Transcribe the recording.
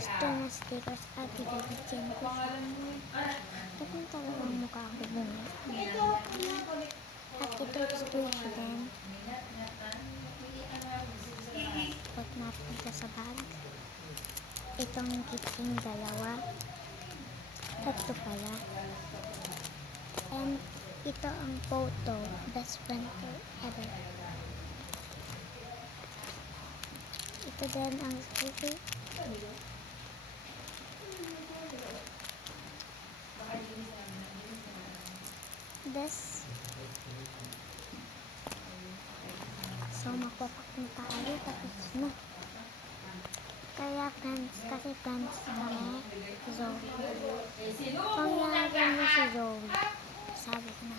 gusto na stickers at bibigyan ko siya. Ba't yung talagang mukha ko bungos? At ito exclusive din. Pag napunta sa bag. Itong gifting dalawa. Tatlo pala. And ito ang photo. Best friend forever. Ito din ang sticker. This. So, magpapak na tayo. Tapos na. Kaya friends, kasi friends kami. Zoe. Pangyari mo si Zoe. Sabi ko na.